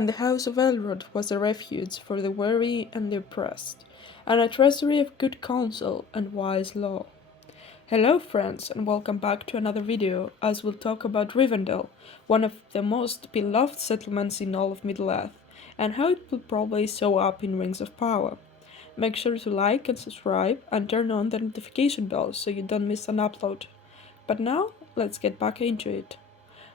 and the house of Elrod was a refuge for the weary and the oppressed, and a treasury of good counsel and wise law. Hello friends, and welcome back to another video as we'll talk about Rivendell, one of the most beloved settlements in all of Middle-earth, and how it will probably show up in Rings of Power. Make sure to like and subscribe and turn on the notification bell so you don't miss an upload. But now, let's get back into it.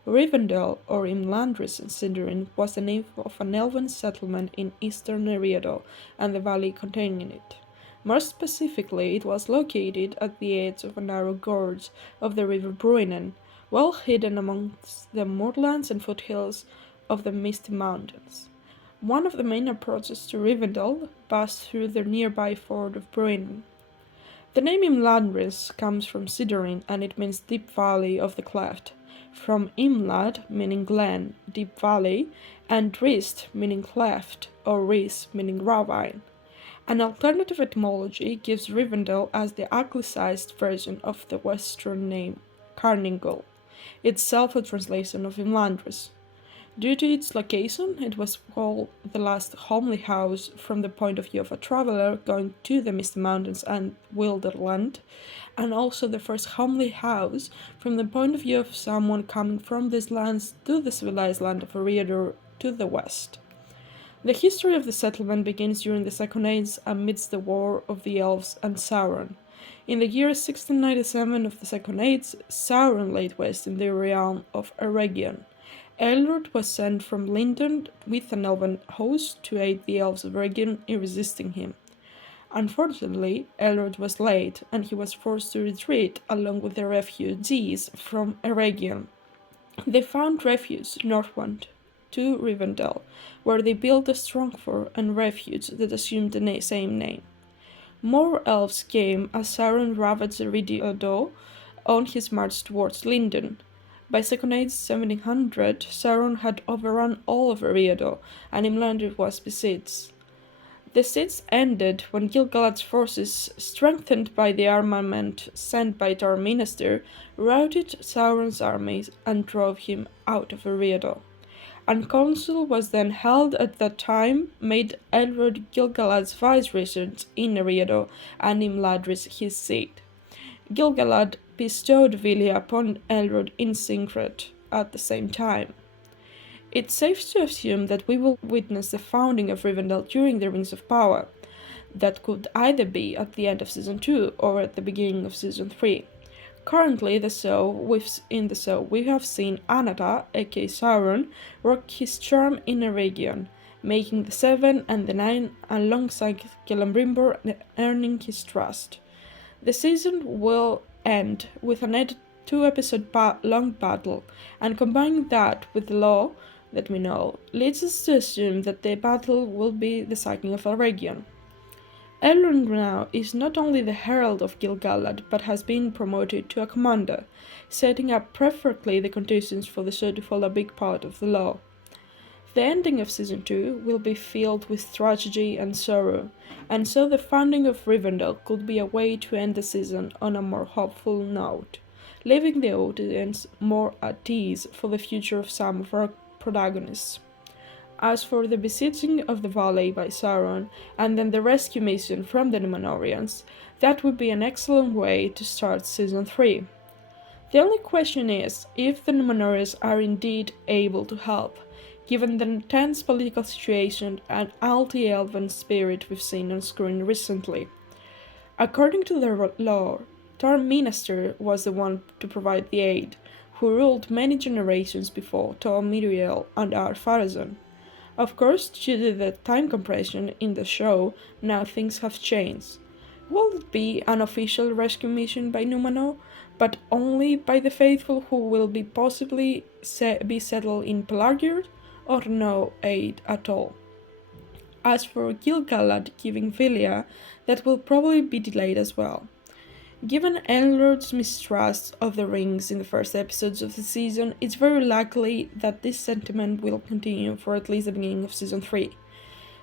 Rivendell, or Imladris in Sindarin, was the name of an elven settlement in eastern Eriador and the valley containing it. More specifically, it was located at the edge of a narrow gorge of the river Bruinen, well hidden amongst the moorlands and foothills of the Misty Mountains. One of the main approaches to Rivendell passed through the nearby ford of Bruinen. The name Imladris comes from Sindarin and it means deep valley of the cleft, from Imlad meaning glen, deep valley, and Rist meaning cleft, or Ris meaning ravine. An alternative etymology gives Rivendell as the anglicized version of the Western name Carningol, itself a translation of Imladris. Due to its location, it was called the last homely house from the point of view of a traveler going to the Misty Mountains and Wilderland, and also the first homely house from the point of view of someone coming from these lands to the civilized land of Eriador to the west. The history of the settlement begins during the Second Age amidst the War of the Elves and Sauron. In the year 1697 of the Second Age, Sauron laid waste in the realm of Eregion. Elrod was sent from Lindon with an elven host to aid the elves of Eregion in resisting him. Unfortunately, Elrod was late, and he was forced to retreat along with the refugees from Eregion. They found refuge northward to Rivendell, where they built a strong fort and refuge that assumed the same name. More elves came as Sauron ravaged Eriador on his march towards Lindon. By Second Age 1700, Sauron had overrun all of Eriador, and Imladris was besieged. The siege ended when Gil-galad's forces, strengthened by the armament sent by Tar Minster, routed Sauron's armies and drove him out of Eriador. A council was then held at that time, made Elrod Gil-galad's vice-regent in Eriador and Imladris his seat. Gil-galad bestowed Vilya upon Elrod in secret at the same time. It's safe to assume that we will witness the founding of Rivendell during the Rings of Power. That could either be at the end of Season 2 or at the beginning of Season 3. Currently, in the show, we have seen Anata, aka Sauron, work his charm in Eregion, making the Seven and the Nine alongside Celebrimbor and earning his trust. The season will end with an 2-episode long battle, and combining that with the lore that we know, leads us to assume that the battle will be the sacking of Eregion. Elrond now is not only the herald of Gil-galad, but has been promoted to a commander, setting up perfectly the conditions for the show to follow a big part of the lore. The ending of Season 2 will be filled with tragedy and sorrow, and so the founding of Rivendell could be a way to end the season on a more hopeful note, leaving the audience more at ease for the future of some of our protagonists. As for the besieging of the valley by Sauron, and then the rescue mission from the Númenóreans, that would be an excellent way to start Season 3. The only question is if the Númenóreans are indeed able to help, given the tense political situation and anti-elven spirit we've seen on screen recently. According to the lore, Tar Minster was the one to provide the aid, who ruled many generations before Tor Miriel and Ar-Pharazôn. Of course, due to the time compression in the show, now things have changed. Will it be an official rescue mission by Númenor, but only by the faithful who will be possibly be settled in Pelargir, or no aid at all? As for Gil-galad giving Vilya, that will probably be delayed as well. Given Elrod's mistrust of the rings in the first episodes of the season, it's very likely that this sentiment will continue for at least the beginning of Season 3.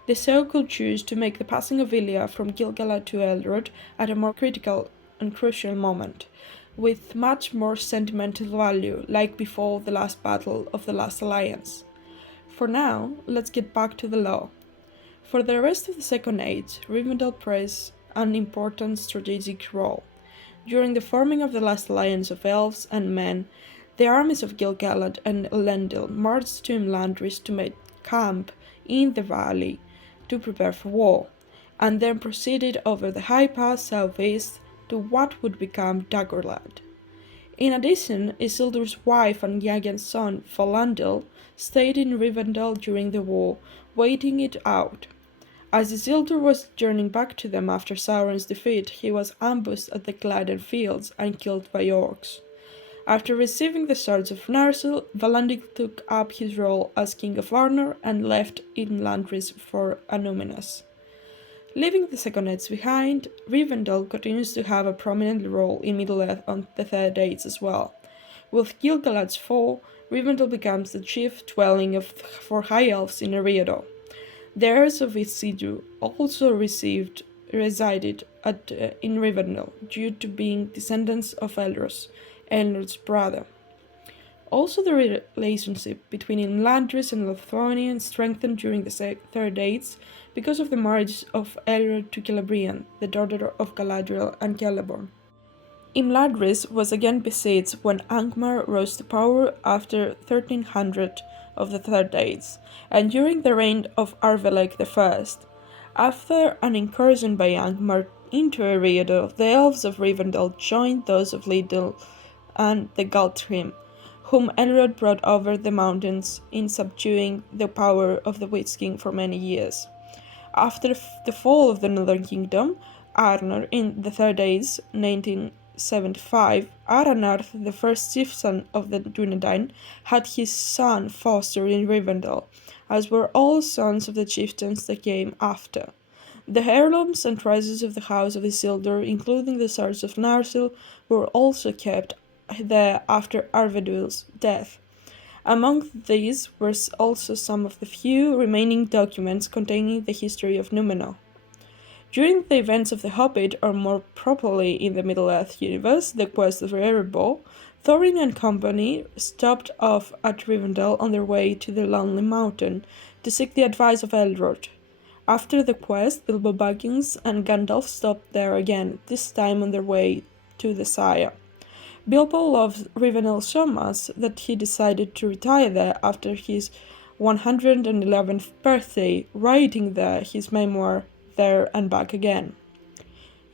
The show could choose to make the passing of Vilya from Gil-galad to Elrod at a more critical and crucial moment, with much more sentimental value, like before the last battle of the Last Alliance. For now, let's get back to the law. For the rest of the Second Age, Rivendell plays an important strategic role. During the forming of the last alliance of elves and men, the armies of Gil-galad and Elendil marched to Imladris to make camp in the valley to prepare for war, and then proceeded over the high pass southeast to what would become Dagorlad. In addition, Isildur's wife and youngest son, Falandil, stayed in Rivendell during the war, waiting it out. As Isildur was journeying back to them after Sauron's defeat, he was ambushed at the Gladden fields and killed by orcs. After receiving the swords of Narsil, Valandig took up his role as King of Arnor and left Imladris for Annúminas. Leaving the Second Age behind, Rivendell continues to have a prominent role in Middle-earth on the Third Age as well. With Gil-galad's fall, Rivendell becomes the chief dwelling for High Elves in Eriador. The heirs of Isildur also resided in Rivendell due to being descendants of Elros, Elrod's brother. Also, the relationship between Imladris and Lothlorien strengthened during the Third Age because of the marriage of Elrod to Celebrian, the daughter of Galadriel and Celeborn. Imladris was again besieged when Angmar rose to power after 1300 of the Third Age, and during the reign of Arvelec I. After an incursion by Angmar into Eriador, the elves of Rivendell joined those of Lidl and the Galtrim, whom Elrod brought over the mountains in subduing the power of the Witch King for many years. After the fall of the Northern Kingdom, Arnor in the Third Age, 1975, Aranarth, the first chief son of the Dunedain, had his son fostered in Rivendell, as were all sons of the chieftains that came after. The heirlooms and treasures of the House of Isildur, including the swords of Narsil, were also kept there after Arvedul's death. Among these were also some of the few remaining documents containing the history of Númenor. During the events of The Hobbit, or more properly in the Middle-earth universe, the quest of Erebor, Thorin and company stopped off at Rivendell on their way to the Lonely Mountain to seek the advice of Elrond. After the quest, Bilbo Baggins and Gandalf stopped there again, this time on their way to the Shire. Bilbo loved Rivendell so much that he decided to retire there after his 111th birthday, writing there his memoir, There and Back Again.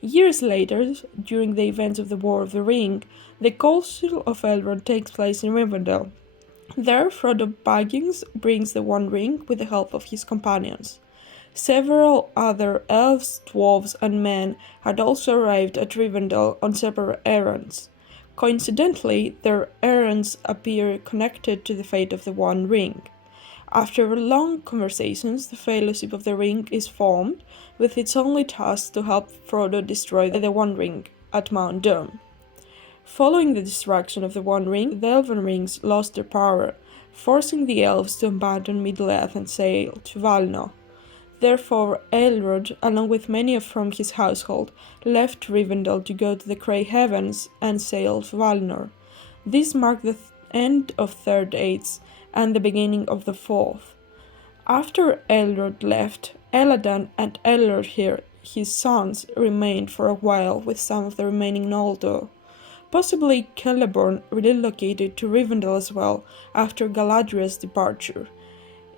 Years later, during the events of the War of the Ring, the Council of Elrond takes place in Rivendell. There, Frodo Baggins brings the One Ring with the help of his companions. Several other elves, dwarves, and men had also arrived at Rivendell on separate errands. Coincidentally, their errands appear connected to the fate of the One Ring. After long conversations, the Fellowship of the Ring is formed, with its only task to help Frodo destroy the One Ring at Mount Doom. Following the destruction of the One Ring, the Elven Rings lost their power, forcing the elves to abandon Middle-earth and sail to Valinor. Therefore, Elrond, along with many from his household, left Rivendell to go to the Grey Heavens and sail to Valinor. This marked the end of Third Age and the beginning of the Fourth. After Elrond left, Eladan and Elrohir, his sons, remained for a while with some of the remaining Noldor. Possibly Celeborn relocated to Rivendell as well after Galadriel's departure.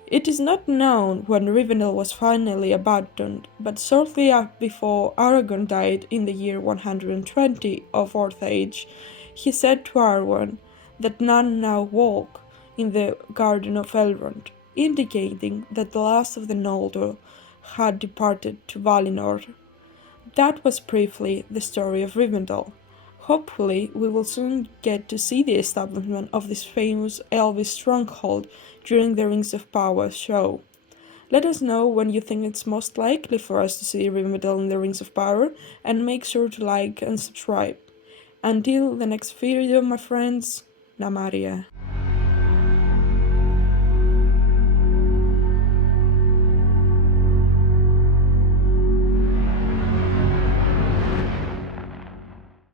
It is not known when Rivendell was finally abandoned, but shortly before Aragorn died in the year 120 of Fourth Age, he said to Arwen that none now walk in the Garden of Elrond, indicating that the last of the Noldor had departed to Valinor. That was briefly the story of Rivendell. Hopefully, we will soon get to see the establishment of this famous Elvish stronghold during the Rings of Power show. Let us know when you think it's most likely for us to see Rivendell in the Rings of Power, and make sure to like and subscribe. Until the next video, my friends, Namaria.